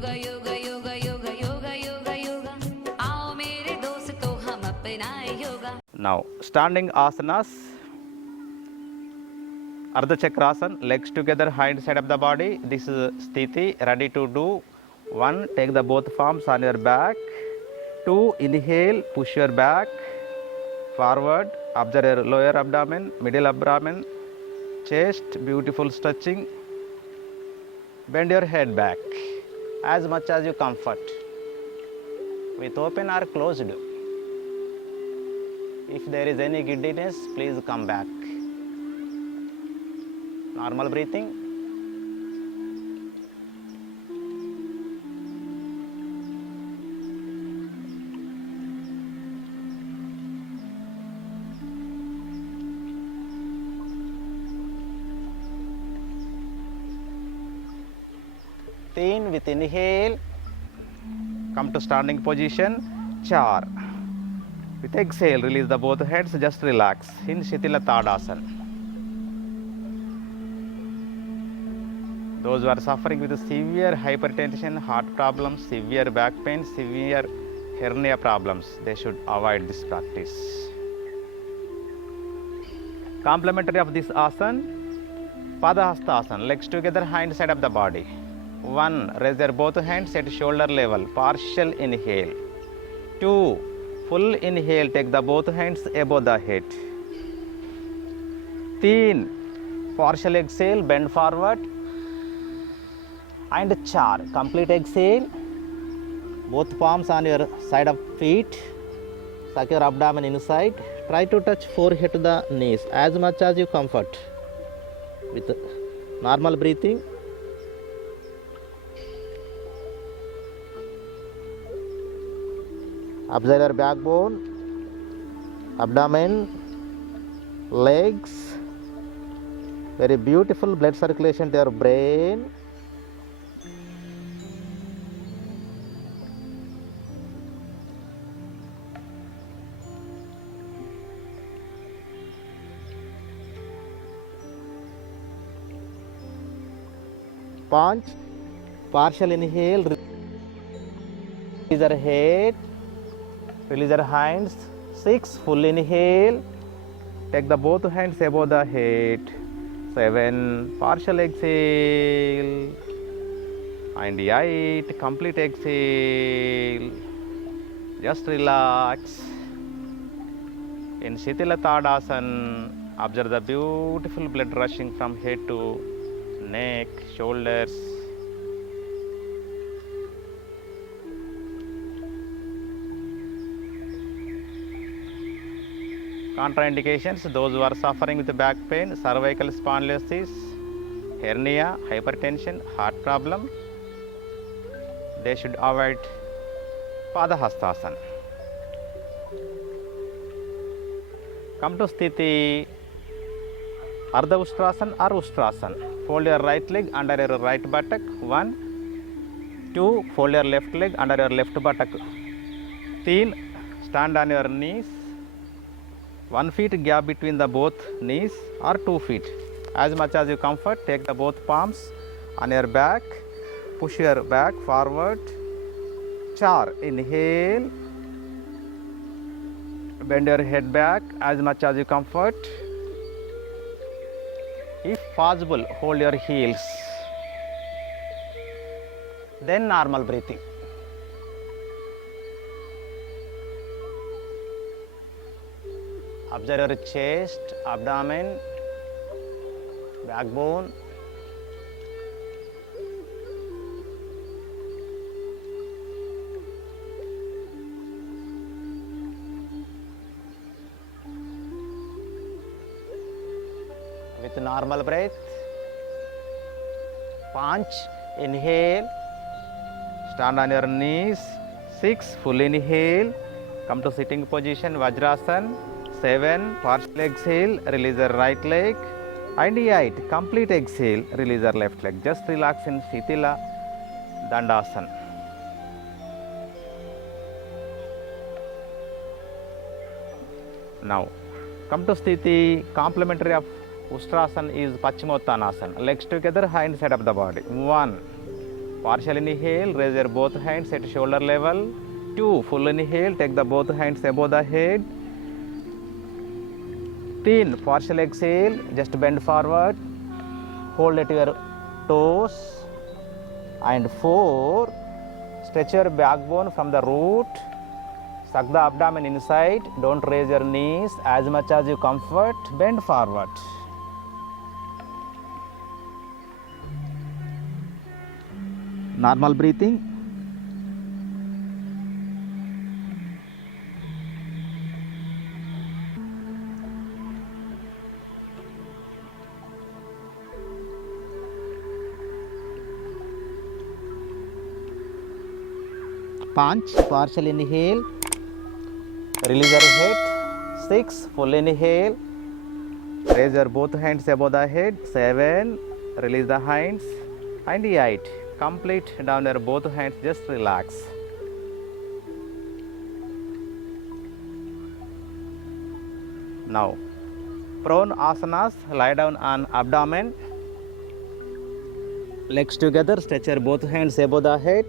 योगा योगा योगा योगा योगा योगा योगा आओ मेरे दोस्तों हम अपनाए yoga. Now standing asanas. Ardha Chakrasana, legs together, hind side of the body. This is Sthiti, ready to do. 1, take the both palms on your back. 2, inhale, push your back forward. Observe your lower abdomen, middle abdomen, chest, beautiful stretching. Bend your head back as much as you comfort. With open or closed. If there is any giddiness, please come back. Normal breathing. With inhale, come to standing position, 4. With exhale, release the both heads, just relax in Shitila Tadasana. Those who are suffering with severe hypertension, heart problems, severe back pain, severe hernia problems, they should avoid this practice. Complementary of this asana, Padahasta asana, legs together, hind side of the body. 1, raise your both hands at shoulder level, partial inhale. 2, full inhale, take the both hands above the head. 3, partial exhale, bend forward. And 4, complete exhale, both palms on your side of feet, suck your abdomen inside, try to touch forehead to the knees as much as you comfort. With normal breathing. Observe your backbone, abdomen, legs, very beautiful blood circulation to your brain. Punch, partial inhale, release your head, release your hands. 6, full inhale, take the both hands above the head. 7, partial exhale. And 8, complete exhale. Just relax. In Shitila Tadasana, observe the beautiful blood rushing from head to neck, shoulders. Contraindications, those who are suffering with back pain, cervical spondylosis, hernia, hypertension, heart problem, they should avoid Padahastasana. Come to Sthiti, Ardha Ustrasana or Ustrasana. Fold your right leg under your right buttock. 1, 2, fold your left leg under your left buttock. 3, stand on your knees. 1 feet gap between the both knees or 2 feet. As much as you comfort, take the both palms on your back. Push your back forward. 4, inhale. Bend your head back as much as you comfort. If possible, hold your heels. Then normal breathing. Observe your chest, abdomen, backbone. With normal breath, punch, inhale, stand on your knees. 6, full inhale, come to sitting position, Vajrasana. 7, partial exhale, release your right leg. And 8, complete exhale, release your left leg. Just relax in Shitila Dandasana. Now, come to Sthiti, complementary of Ustrasana is Paschimottanasana. Legs together, hind side of the body. 1, Partial inhale, raise your both hands at shoulder level. 2, full inhale, take the both hands above the head. 3, partial exhale, just bend forward, hold at your toes. And 4, stretch your backbone from the root, suck the abdomen inside, don't raise your knees, as much as you comfort, bend forward. Normal breathing. Punch, partial inhale, release your head. 6, full inhale, raise your both hands above the head. 7, release the hands. And 8, complete down your both hands, just relax. Now, prone asanas, lie down on abdomen, legs together, stretch your both hands above the head.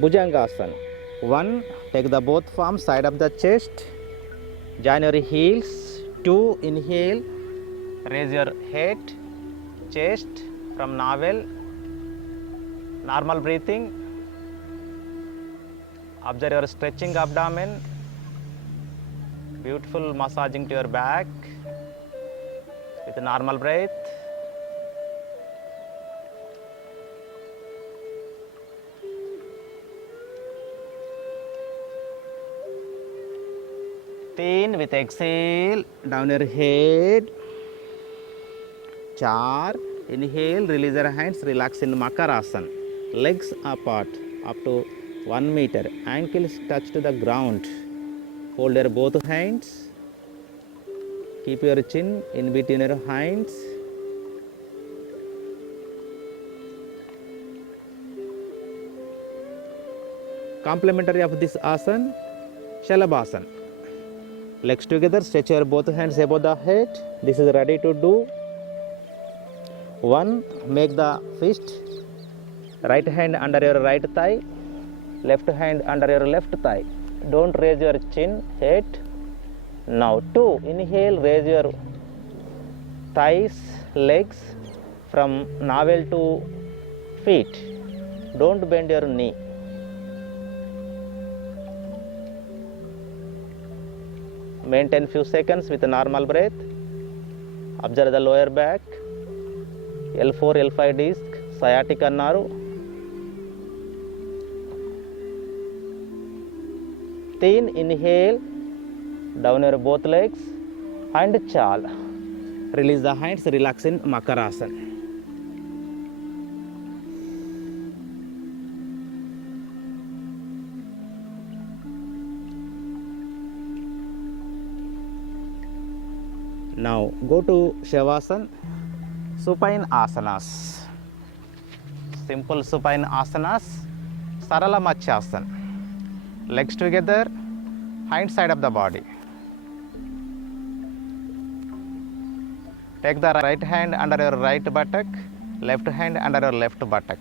Bhujangasana. 1, take the both palms side of the chest, join your heels. 2, inhale, raise your head, chest from navel. Normal breathing. Observe your stretching abdomen, beautiful massaging to your back with a normal breath. With exhale, down your head. 4, inhale, release your hands, relax in Makarasana. Legs apart up to 1 meter, ankles touch to the ground. Hold your both hands. Keep your chin in between your hands. Complementary of this asana, Shalabhasana. Legs together, stretch your both hands above the head. This is ready to do. 1, make the fist. Right hand under your right thigh, left hand under your left thigh. Don't raise your chin, head. Now 2, inhale, raise your thighs, legs from navel to feet. Don't bend your knee. Maintain few seconds with a normal breath. Observe the lower back, L4, L5 disc, sciatic annaru. 3, inhale, down your both legs and chal. Release the hands, relax in Makarasana. Now go to Shavasana, supine asanas. Simple supine asanas, Sarala Machasana. Legs together, hind side of the body. Take the right hand under your right buttock, left hand under your left buttock.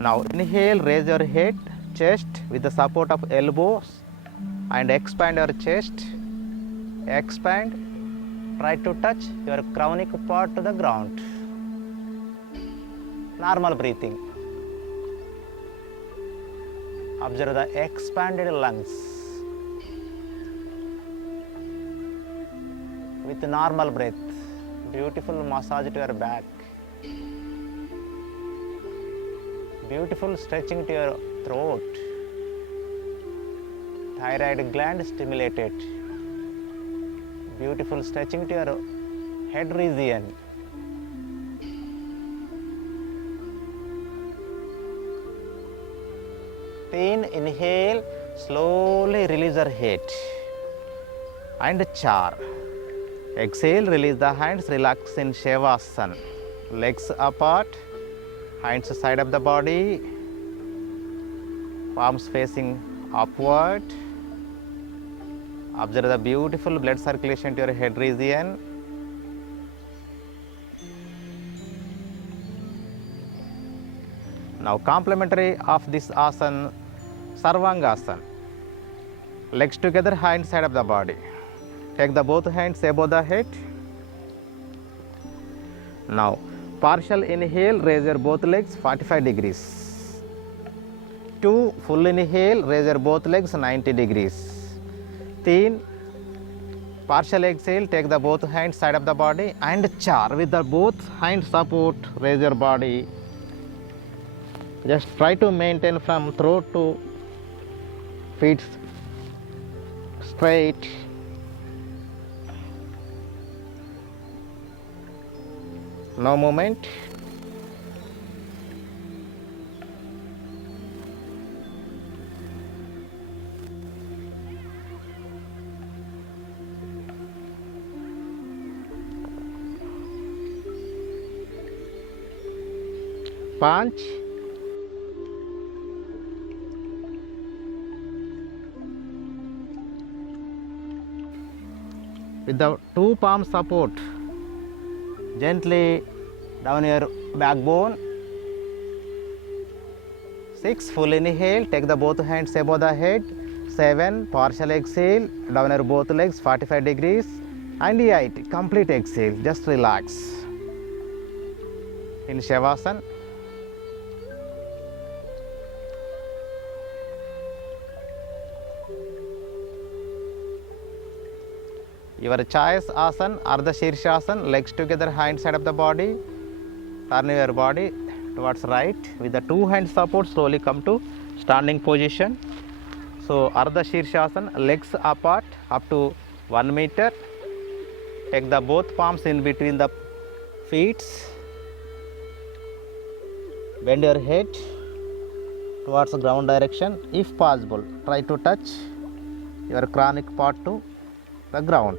Now inhale, raise your head, chest with the support of elbows and expand your chest. Expand, try to touch your crownic part to the ground. Normal breathing. Observe the expanded lungs. With normal breath, beautiful massage to your back. Beautiful stretching to your throat. Thyroid gland stimulated. Beautiful stretching to your head region. Then inhale, slowly release your head and char. Exhale, release the hands, relax in Shavasana. Legs apart, hands side of the body, palms facing upward. Observe the beautiful blood circulation to your head region. Now complementary of this asana, Sarvangasana. Legs together, hand side of the body. Take the both hands above the head. Now partial inhale, raise your both legs 45 degrees. 2 full inhale, raise your both legs 90 degrees. 3 partial exhale, take the both hands side of the body and char with the both hands support, raise your body. Just try to maintain from throat to feet straight. No movement. Punch. With the two palms support, gently down your backbone. 6 full inhale, take the both hands above the head. 7 partial exhale, down your both legs 45 degrees. And 8 complete exhale, just relax. In Shavasana. Your choice asana, Ardha Shirshasana, legs together, hand side of the body. Turn your body towards right. With the two hands support, slowly come to standing position. So Ardha Shirshasana, legs apart up to 1 meter. Take the both palms in between the feet. Bend your head towards the ground direction. If possible, try to touch your chronic part to the ground.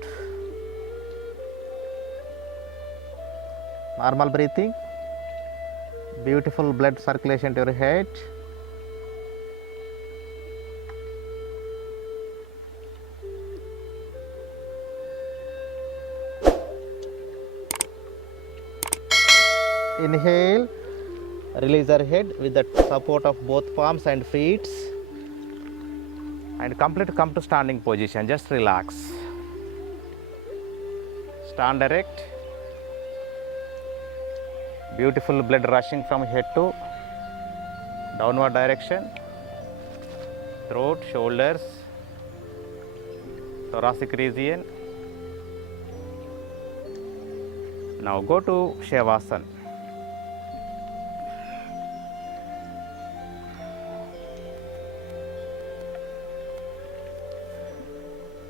Normal breathing, beautiful blood circulation to your head. Inhale, release your head with the support of both palms and feet, and come to standing position. Just relax. Stand erect. Beautiful blood rushing from head to downward direction. Throat, shoulders, thoracic region. Now go to Shavasana.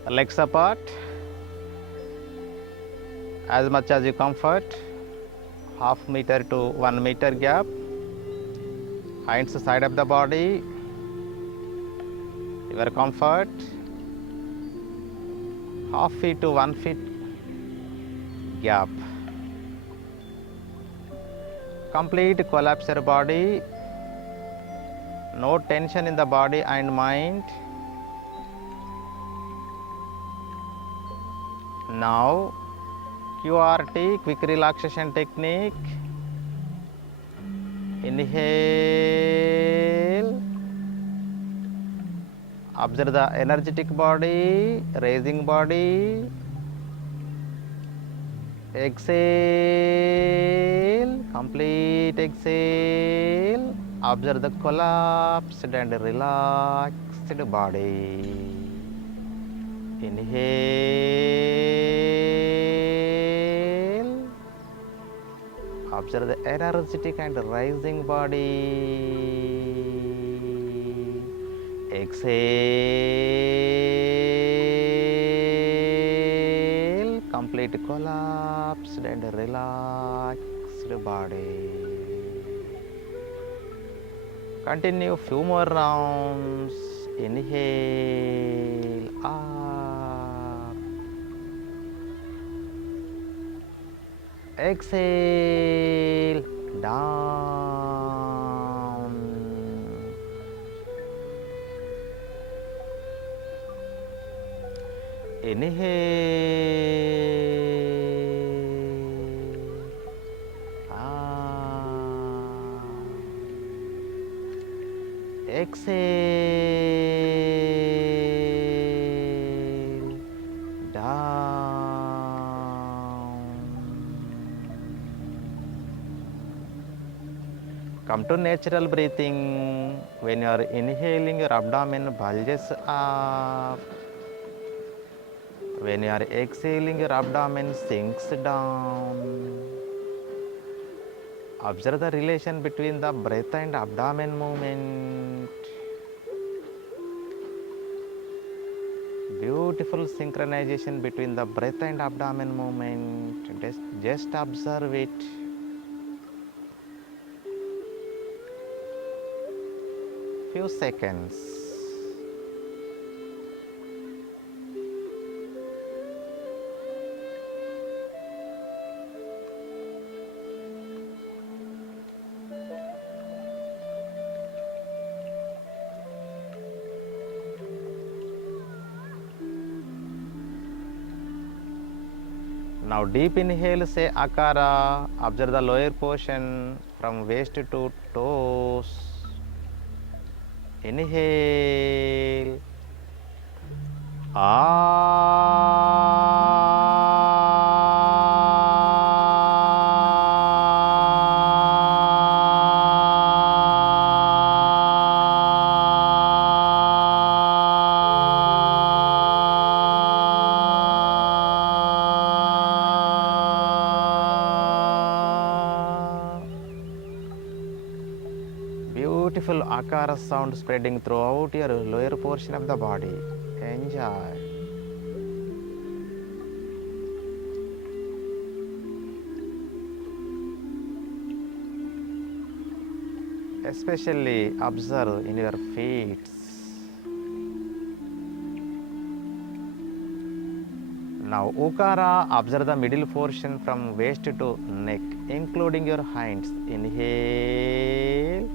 Legs apart as much as you comfort, half meter to 1 meter gap. Hands side of the body, your comfort, half feet to 1 feet gap. Complete collapse your body, no tension in the body and mind. Now QRT, quick relaxation technique. Inhale, observe the energetic body, raising body. Exhale, complete exhale. Observe the collapsed and relaxed body. Inhale, observe the energetic and rising body. Exhale, complete collapsed and relaxed body. Continue few more rounds. Inhale, up. Exhale, down. Inhale. Exhale. Down. Come to natural breathing. When you are inhaling, your abdomen bulges up. When you are exhaling, your abdomen sinks down. Observe the relation between the breath and abdomen movement. Beautiful synchronization between the breath and abdomen movement. Just observe it. Few seconds. Now deep inhale, say akara. Observe the lower portion from waist to toes. Inhale. Beautiful akara sound spreading throughout your lower portion of the body. Enjoy. Especially observe in your feet. Now Ukara, observe the middle portion from waist to neck, including your hands. Inhale.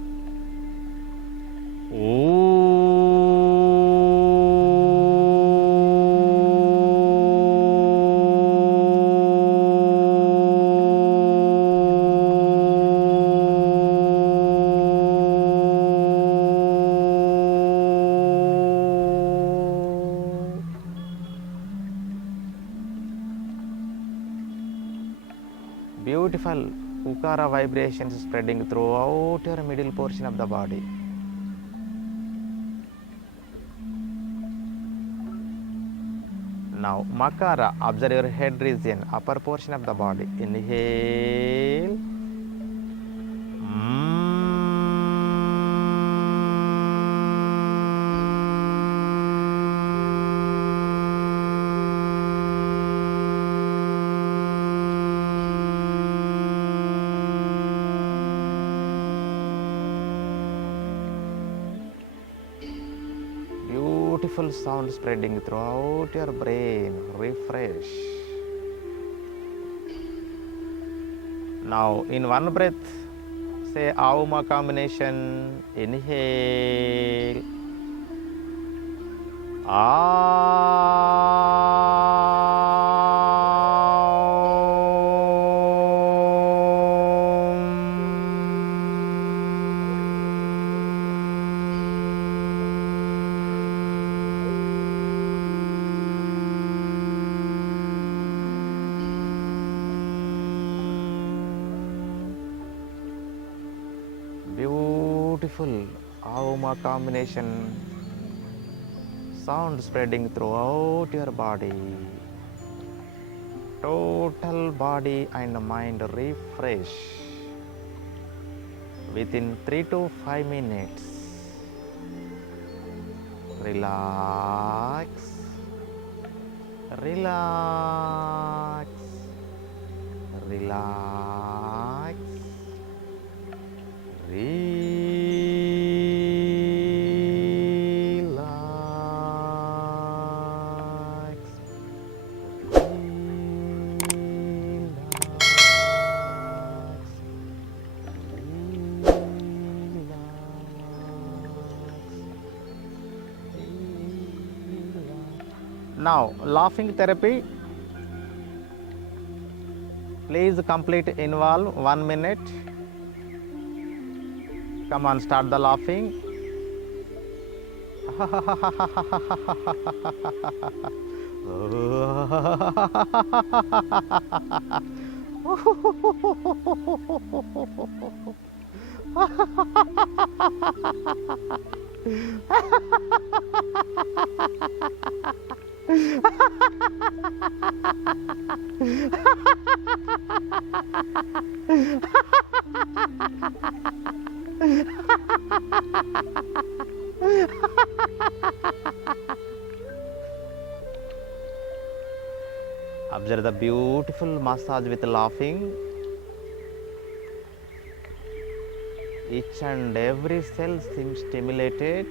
Beautiful Ukara vibrations spreading throughout your middle portion of the body. Now Makara, observe your head region, upper portion of the body. Inhale. Beautiful sound spreading throughout your brain. Refresh. Now in one breath, say Auma combination. Inhale. Beautiful Auma combination sound spreading throughout your body. Total body and mind refresh within 3 to 5 minutes. Relax, relax, relax, Now, laughing therapy. Please complete involve 1 minute. Come on, start the laughing. Observe the beautiful massage with laughing. Each and every cell seems stimulated.